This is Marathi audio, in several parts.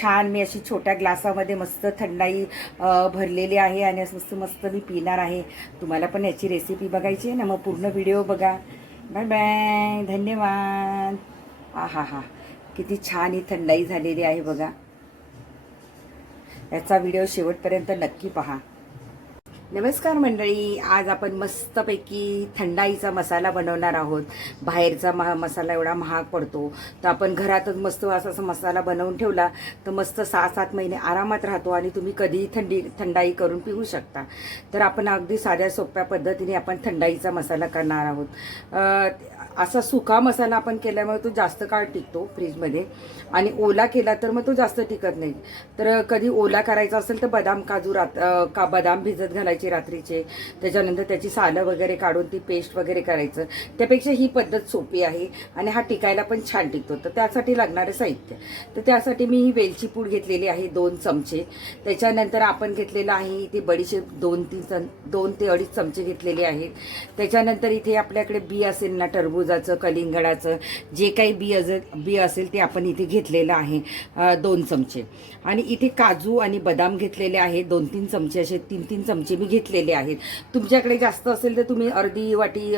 छान मी अशी छोट्या ग्लासामध्ये मस्त थंडाई भरलेली आहे आणि असं मस्त मस्त मी पिणार आहे. तुम्हाला पण याची रेसिपी बघायची आहे ना? मग पूर्ण व्हिडिओ बघा. बाय बाय धन्यवाद. आ हा. हा किती छान ही थंडाई झालेली आहे बघा. याचा व्हिडिओ शेवटपर्यंत नक्की पहा. नमस्कार मंडळी आज आपण मस्तपैकी थंडाईचा मसाला बनवणार आहोत. बाहेरचा महा मसाला एवढा महाग पडतो. तर आपण घरातच मस्त असा असा मसाला बनवून ठेवला तर मस्त सहा सात महिने आरामात राहतो आणि तुम्ही कधीही थंडी थंडाई करून पिऊ शकता. तर आपण अगदी साध्या सोप्या पद्धतीने आपण थंडाईचा मसाला करणार आहोत. असा सुका मसाला आपण केल्यामुळे तो जास्त काळ टिकतो फ्रीजमध्ये आणि ओला केला तर मग तो जास्त टिकत नाही. तर कधी ओला करायचा असेल तर बदाम काजू रात का बदाम भिजत घालायचे रात्रीचे त्याच्यानंतर त्याची सालं वगैरे काढून ती पेस्ट वगैरे करायचं. त्यापेक्षा ही पद्धत सोपी आहे आणि हा टिकायला पण छान टिकतो. तर त्यासाठी लागणारं साहित्य. तर त्यासाठी मी ही वेलची पूड घेतलेली आहे दोन चमचे. त्याच्यानंतर आपण घेतलेलं आहे इथे बडीशेप दोन तीन चम दोन ते अडीच चमचे घेतलेले आहेत. त्याच्यानंतर इथे आपल्याकडे बी असेल ना टरबुजाचं कलिंगडाचं जे काही बी असेल बी असेल ते आपण इथे घेतलेलं आहे दोन चमचे. आणि इथे काजू आणि बदाम घेतलेले आहेत दोन तीन चमचे असे तीन तीन चमचे मी घेतलेले आहेत. तुमच्याकडे जास्त असेल तर तुम्ही अर्धी वाटी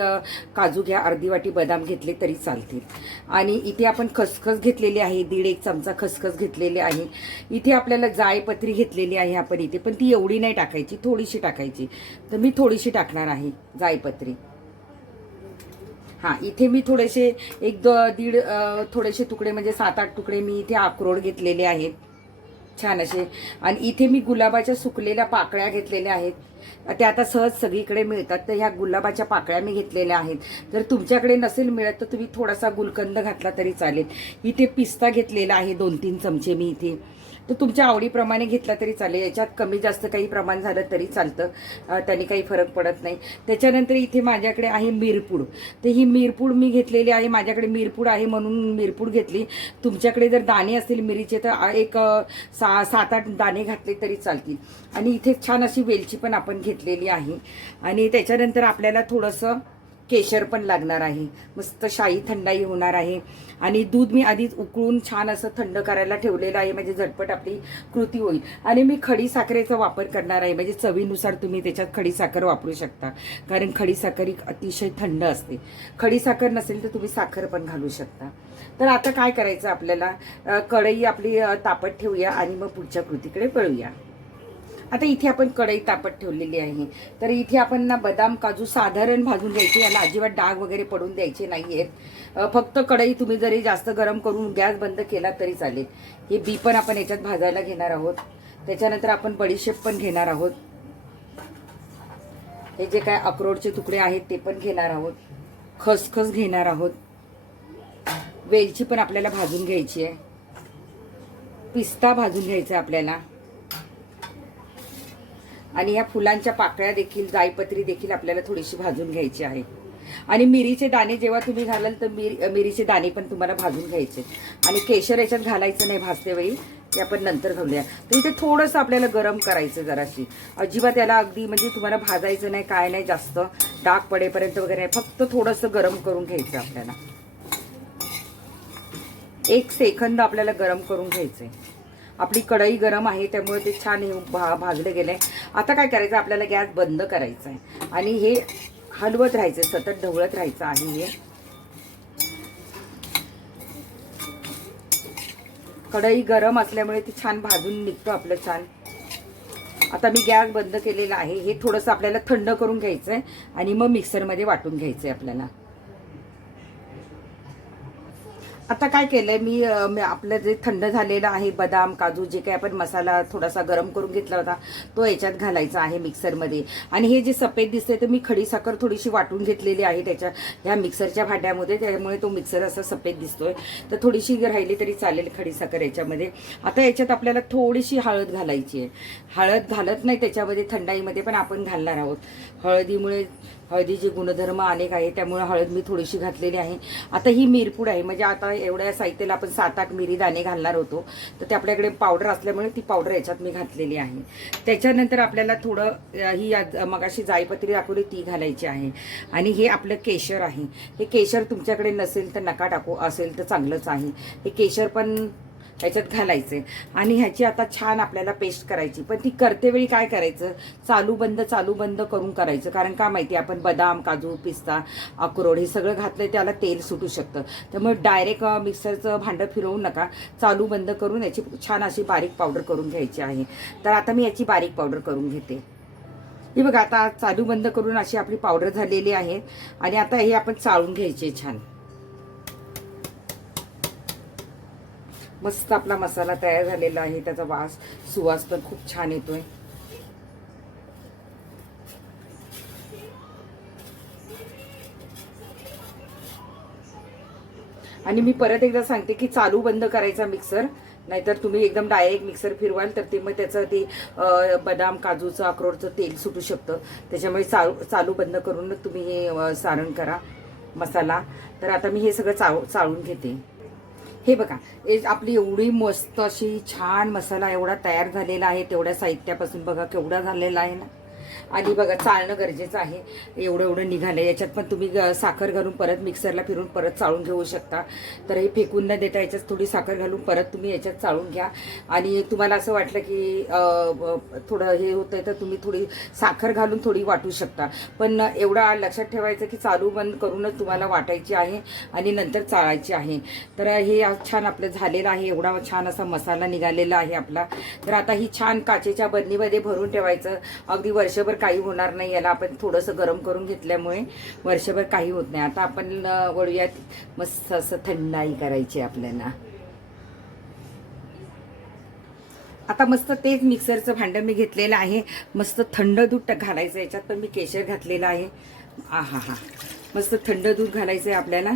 काजू घ्या अर्धी वाटी बदाम घेतले तरी चालतील. आणि इथे आपण खसखस घेतलेली आहे दीड एक चमचा खसखस घेतलेली आहे. इथे आपल्याला जायपत्री घेतलेली आहे आपण इथे पण ती एवढी नाही टाकायची थोडीशी टाकायची. तर मी थोडीशी टाकणार आहे जायपत्री. हां इथे मी थोडेसे एक द दीड थोडेसे तुकडे म्हणजे सात आठ तुकडे मी इथे अक्रोड घेतलेले आहेत. छान असे. आणि इथे मी गुलाबाच्या सुकलेल्या पाकळ्या घेतलेल्या आहेत. ते आता सहज सगळीकडे मिळतात. तर ह्या गुलाबाच्या पाकळ्या मी घेतलेल्या आहेत. जर तुमच्याकडे नसेल मिळत तर तुम्ही थोडासा गुलकंद घातला तरी चालेल. इथे पिस्ता घेतलेला आहे दोन तीन चमचे मी इथे. तर तुमच्या आवडीप्रमाणे घेतला तरी चालेल. याच्यात कमी जास्त काही प्रमाण झालं तरी चालतं. त्याने काही फरक पडत नाही. त्याच्यानंतर इथे माझ्याकडे आहे मिरपूड. तर ही मिरपूड मी घेतलेली आहे. माझ्याकडे मिरपूड आहे म्हणून मिरपूड घेतली. तुमच्याकडे जर दाणे असतील मिरीचे तर एक सा सात आठ दाणे घातले तरी चालतील. आणि इथे छान अशी वेलची पण आपण घेतलेली आहे. आणि त्याच्यानंतर आपल्याला थोडंसं केशर पण लागणार आहे. मस्त शाही थंडाई होणार आहे. आणि दूध मी आधीच उकळून छान असं थंड करायला ठेवलेलं आहे. म्हणजे झटपट आपली कृती होईल. आणि मी खडी साखरेचा वापर करणार आहे. म्हणजे चवीनुसार तुम्ही त्याच्यात खडी साखर वापरू शकता. कारण खडी साखर ही अतिशय थंड असते. खडी साखर नसेल तर तुम्ही साखर पण घालू शकता. तर आता काय करायचं आपल्याला? कढई आपली तापत ठेवूया आणि मग पुढच्या कृतीकडे पळूया आता इथे आपण कढई तापत ठेवलेली आहे. तर इथे आपण ना बदाम काजू साधारण भाजून घ्यायचे. याला अजिबात डाग वगैरे पडून द्यायचे नाही आहेत फक्त कढई तुम्ही जरी जास्त गरम करून गॅस बंद केला तरी चालेल. हे बी पण आपण याच्यात भाजायला घेणार आहोत. त्याच्यानंतर आपण बडीशेप पण घेणार आहोत. हे जे काय अक्रोडचे तुकडे आहेत ते पण घेणार आहोत. खसखस घेणार आहोत. वेलची पण आपल्याला भाजून घ्यायची आहे. पिस्ता भाजून घ्यायचा आहे आपल्याला. आणि ह्या फुलांच्या पाकळ्या देखील जायपत्री देखील आपल्याला थोडीशी भाजून घ्यायची आहे. आणि मिरीचे दाणे जेव्हा तुम्ही घालाल तर मिरी मिरीचे दाणे पण तुम्हाला भाजून घ्यायचे. आणि केशर याच्यात घालायचं नाही भाजते वेळी. ते आपण नंतर घालूया. तर इथे थोडंसं आपल्याला गरम करायचं जराशी. अजिबात याला अगदी म्हणजे तुम्हाला भाजायचं नाही काय नाही जास्त डाग पडेपर्यंत वगैरे नाही. फक्त थोडंसं गरम करून घ्यायचं आपल्याला. एक सेकंद आपल्याला गरम करून घ्यायचंय. आपली कढई गरम आहे त्यामुळे ते छान हे भा भाजलं आहे आता काय करायचं? आपल्याला गॅस बंद करायचा आहे. आणि हे हलवत राहायचं सतत ढवळत राहायचं आहे हे. कढई गरम असल्यामुळे ती छान भाजून निघतो आपलं छान. आता मी गॅस बंद केलेला आहे. हे थोडंसं आपल्याला थंड करून घ्यायचं आहे आणि मग मिक्सरमध्ये वाटून घ्यायचं आहे आपल्याला. आता काय केलंय? मी आपलं जे थंड झालेलं आहे बदाम काजू जे काही आपण मसाला थोडासा गरम करून घेतला होता तो याच्यात घालायचा आहे मिक्सरमध्ये. आणि हे जे सफेद दिसते तर मी खडी साखर थोडीशी वाटून घेतलेली आहे त्याच्या ह्या मिक्सरच्या भांड्यामध्ये. त्यामुळे तो मिक्सर असा सफेद दिसतोय. तर थोडीशी राहिली तरी चालेल खडी साखर याच्यामध्ये. आता याच्यात आपल्याला थोडीशी हळद घालायची आहे. हळद घालत नाही त्याच्यामध्ये थंडाईमध्ये पण आपण घालणार आहोत. हळदीमुळे हळदीचे गुणधर्म अनेक आहे त्यामुळे हळद मी थोडीशी घातलेली आहे. आता ही मिरपूड आहे म्हणजे आता एवढ्या साहित्याला आपण सात आठ मिरी दाणे घालणार होतो. तर ते आपल्याकडे पावडर असल्यामुळे ती पावडर याच्यात मी घातलेली आहे. त्याच्यानंतर आपल्याला थोडं ही मगाशी जायपत्री दाखवली ती घालायची आहे. आणि हे आपलं केशर आहे. हे केशर तुमच्याकडे नसेल तर नका टाकू असेल तर चांगलंच आहे. हे केशर पण याच्यात घालायचे. आणि ह्याची आता छान आपल्याला पेस्ट करायची. पण ती करते वेळी काय करायचं? चालू बंद चालू बंद करून करायचं. कारण का माहिती आपण बदाम काजू पिस्ता अक्रोड हे सगळं घातलं त्याला तेल सुटू शकतं. त्यामुळे डायरेक्ट मिक्सरचं भांडं फिरवू नका. चालू बंद करून याची छान अशी बारीक पावडर करून घ्यायची आहे. तर आता मी याची बारीक पावडर करून घेते. ही बघा आता चालू बंद करून अशी आपली पावडर झालेली आहे. आणि आता हे आपण चाळून घ्यायचे छान. मस्त आपला मसाला तयार झालेला आहे त्याचा वास सुवास पण खूप छान येतोय. आणि मी परत एकदा सांगते की चालू बंद करायचा मिक्सर नाहीतर तुम्ही एकदम डायरेक्ट मिक्सर फिरवाल तर ते मग त्याचं ते बदाम काजूचं अक्रोडचं तेल सुटू शकतं. त्याच्यामुळे चालू चालू बंद करूनच तुम्ही हे सारण करा मसाला. तर आता मी हे सगळं चाळू चाळून घेते. हे बघा आपली एवढी मस्त अशी छान मसाला एवढा तयार झालेला आहे तेवढ्या साहित्यापासून बघा केवढा झालेला आहे ना. आणि बघा चाळणं गरजेचं आहे. एवढं एवढं निघालं याच्यात पण तुम्ही साखर घालून परत मिक्सरला फिरून परत चाळून घेऊ शकता. तर हे फेकून न देता याच्यात थोडी साखर घालून परत तुम्ही याच्यात चाळून घ्या. आणि तुम्हाला असं वाटलं की थोडं हे होतंय तर तुम्ही थोडी साखर घालून थोडी वाटू शकता. पण एवढा लक्षात ठेवायचं की चालू बंद करूनच तुम्हाला वाटायची आहे आणि नंतर चाळायची आहे. तर हे छान आपलं झालेलं आहे. एवढा छान असा मसाला निघालेला आहे आपला. तर आता ही छान काचेच्या बरणीमध्ये भरून ठेवायचं. अगदी वर्ष वर्षभर काही होणार नाही याला आपण थोडंसं गरम करून घेतल्यामुळे वर्षभर काही होत नाही. आता आपण वळूयात. मस्त असं थंडाई करायची आपल्याला. आता मस्त तेच मिक्सरचं भांडं मी घेतलेलं आहे. मस्त थंड दूध घालायचं याच्यात पण मी केशर घातलेलं आहे. आ हा. हा मस्त थंड दूध घालायचं आहे आपल्याला.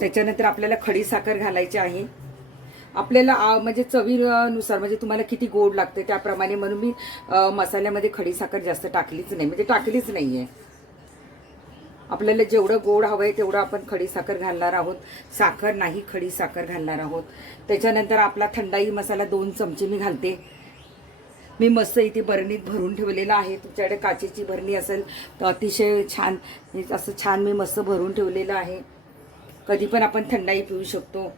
त्याच्यानंतर आपल्याला खडी साखर घालायची आहे. आपल्याला आ, म्हणजे चवीनुसार म्हणजे तुम्हाला किती गोड लागते त्याप्रमाणे म्हणून मी मसाल्यामध्ये खडी साखर जास्त टाकलीच नाही. म्हणजे टाकलीच नाही आहे आपल्याला जेवढं गोड हवं आहे तेवढं आपण खडी साखर घालणार आहोत. साखर नाही खडी साखर घालणार आहोत. त्याच्यानंतर आपला थंडाई मसाला दोन चमचे मी घालते. मी मस्त इथे बरणीत भरून ठेवलेला आहे. तुमच्याकडे काचेची बरणी असेल तर अतिशय छान हे असं छान मी मस्त भरून ठेवलेलं आहे. कधी पण आपण थंडाई पिऊ शकतो.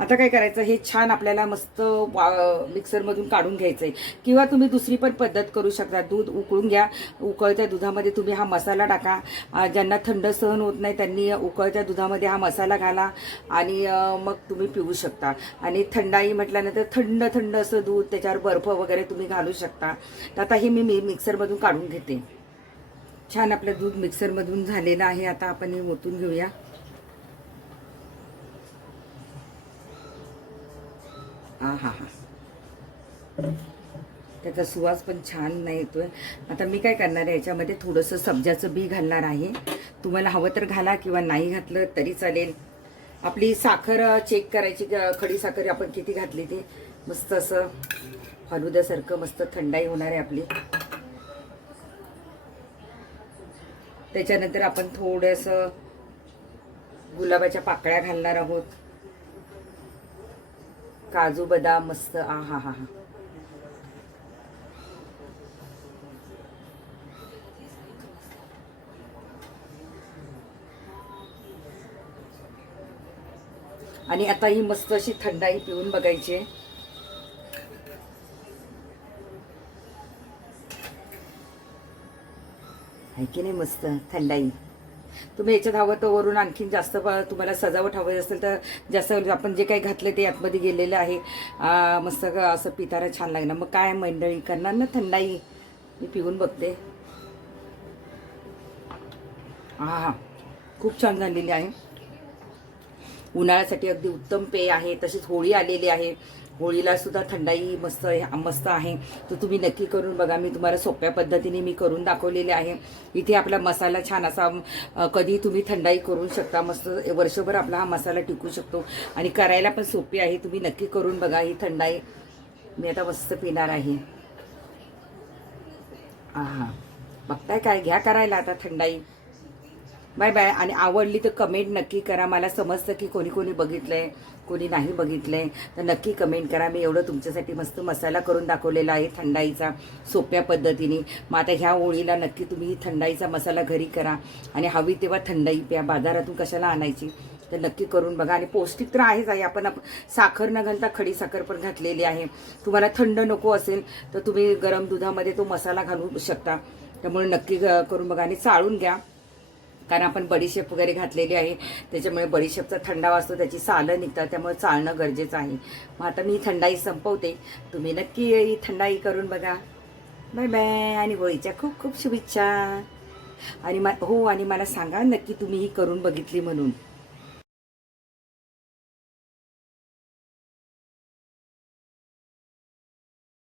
आता काय करायचं? हे छान आपल्याला मस्त वा- मिक्सरमधून काढून घ्यायचं आहे किंवा तुम्ही दुसरी पण पद्धत करू शकता. दूध उकळून घ्या. उकळत्या दुधामध्ये तुम्ही हा मसाला टाका. ज्यांना थंड सहन होत नाही त्यांनी उकळत्या दुधामध्ये हा मसाला घाला आणि मग तुम्ही पिऊ शकता. आणि थंडाई म्हटल्यानंतर थंड थंड असं दूध त्याच्यावर बर्फ वगैरे तुम्ही घालू शकता. तर आता हे मी मी मिक्सरमधून काढून घेते. छान आपलं दूध मिक्सरमधून झालेलं आहे. आता आपण हे ओतून घेऊया. हा हा हा. त्याचा सुवास पण छान नाही येतोय. आता मी काय करणार आहे याच्यामध्ये थोडंसं सब्जाचं बी घालणार आहे. तुम्हाला हवं तर घाला किंवा नाही घातलं तरी चालेल. आपली साखर चेक करायची खडी साखर आपण किती घातली ती? मस्त असं फालुद्यासारखं मस्त थंडाई होणार आहे आपली. त्याच्यानंतर आपण थोडंसं गुलाबाच्या पाकळ्या घालणार आहोत. काजू बदाम मस्त. आ हा हा हा. आणि आता ही मस्त अशी थंडाई पिऊन बघायची आहे. की नाही मस्त थंडाई? तुम्ही याच्यात हवं तर वरून आणखीन जास्त तुम्हाला सजावट हवी असेल तर जास्त आपण जे काही घातलं ते आतमध्ये गेलेलं आहे. मस्त असं पितारा छान लागणार मग काय मंडळी करणार ना थंडाई? मी पिऊन बघते. हां हां. खूप छान झालेली आहे. उन्हाळ्यासाठी अगदी उत्तम पेय आहे तशीच होळी आलेली आहे. होळीला सुद्धा थंडाई मस्त मस्त आहे. तर तुम्ही नक्की करून बघा मी तुम्हाला सोप्या पद्धतीने मी करून दाखवलेले आहे. इथे आपला मसाला छान असा कधी तुम्ही थंडाई करू शकता. मस्त वर्षभर आपला हा मसाला टिकू शकतो. आणि करायला पण सोपी आहे तुम्ही नक्की करून बघा ही थंडाई. मी आता मस्त पिणार आहे. हां बघताय काय? घ्या करायला आता थंडाई. Bye bye. आणि आवडली तर कमेंट नक्की करा. मला समजतं की कोणी कोणी बघितलंय कोणी नाही बघितलंय. तर नक्की कमेंट करा. मी एवढं तुमच्यासाठी मस्त मसाला करून दाखवलेला आहे थंडाईचा सोप्या पद्धतीने. मग आता ह्या ओळीला नक्की तुम्ही थंडाईचा मसाला घरी करा. आणि हवी तेव्हा थंडाई प्या. बाजारातून कशाला आणायची? तर नक्की करून बघा. आणि पौष्टिक तर आहेच आहे आपण आप- साखर न घालता खडी साखर पण घातलेली आहे. तुम्हाला थंड नको असेल तर तुम्ही गरम दुधामध्ये तो मसाला घालू शकता. त्यामुळे नक्की करून बघा. आणि चाळून घ्या. कारण आपण बडीशेप वगैरे घातलेली आहे. त्याच्यामुळे बडीशेपचा थंडावा असतो त्याची सालं निघतात त्यामुळे चालणं गरजेचं आहे. मग आता मी थंडाई संपवते. तुम्ही नक्की ही थंडाई करून बघा. बाय बाय आणि होळीच्या खूप खूप शुभेच्छा. आणि मा हो आणि मला सांगा नक्की तुम्ही ही करून बघितली म्हणून.